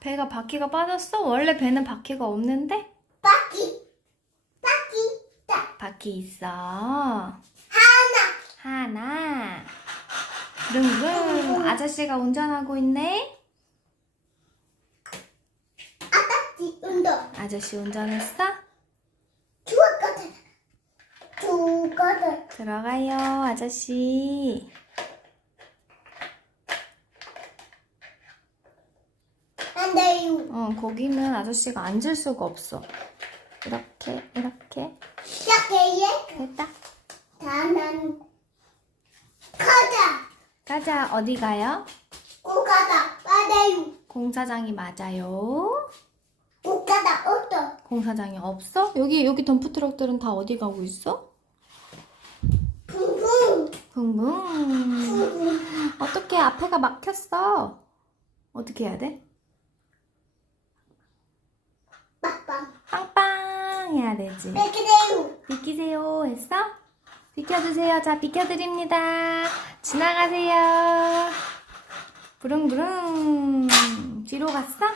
배가 바퀴가 빠졌어? 원래 배는 바퀴가 없는데? 바퀴, 바퀴, 딱 바퀴 있어. 하나. 하나. 릉릉. 아저씨가 운전하고 있네? 아따지 운동. 아저씨 운전했어? 죽었거든. 죽거든. 들어가요, 아저씨. 안 돼요. 어, 거기는 아저씨가 앉을 수가 없어. 이렇게, 이렇게. 시작해. 됐다. 다난 가자. 가자, 어디 가요? 고가다. 맞아요. 공사장이 맞아요. 고가다. 어떠? 공사장이 없어? 여기, 여기 덤프트럭들은 다 어디 가고 있어? 붕붕. 붕붕. 붕붕. 어떻게 앞에가 막혔어? 어떻게 해야 돼? 빵빵. 빵빵 해야 되지. 돼요. 비키세요 했어? 비켜주세요. 자, 비켜드립니다. 지나가세요. 부릉부릉. 뒤로 갔어?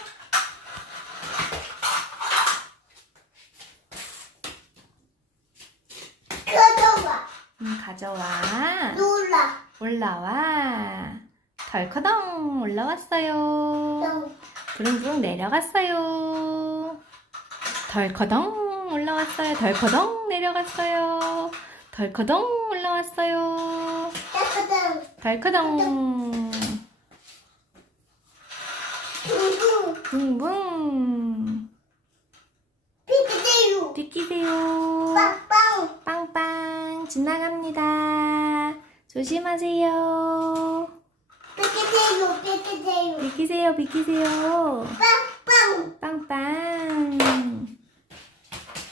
가져와. 음, 가져와. 놀라. 올라와. 덜커덩 올라왔어요. 똥. 부릉부릉 내려갔어요. 덜커덩 올라왔어요. 덜커덩 내려갔어요. 덜커덩 올라왔어요. 따뜻한. 덜커덩 붕붕. 돼요. 비키세요. 빵빵. 빵빵 지나갑니다. 조심하세요. 이렇게 돼요. 비키세요. 비키세요. 빵빵. 빵빵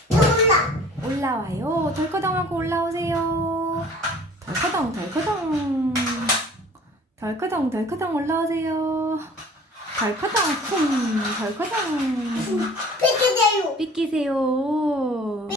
놀라. 올라와요. 덜커덩하고 올라오세요. 덜커덩, 덜커덩. 덜커덩, 덜커덩 올라오세요. 덜커덩, 쿵, 덜커덩. 돼요. 삐끼세요.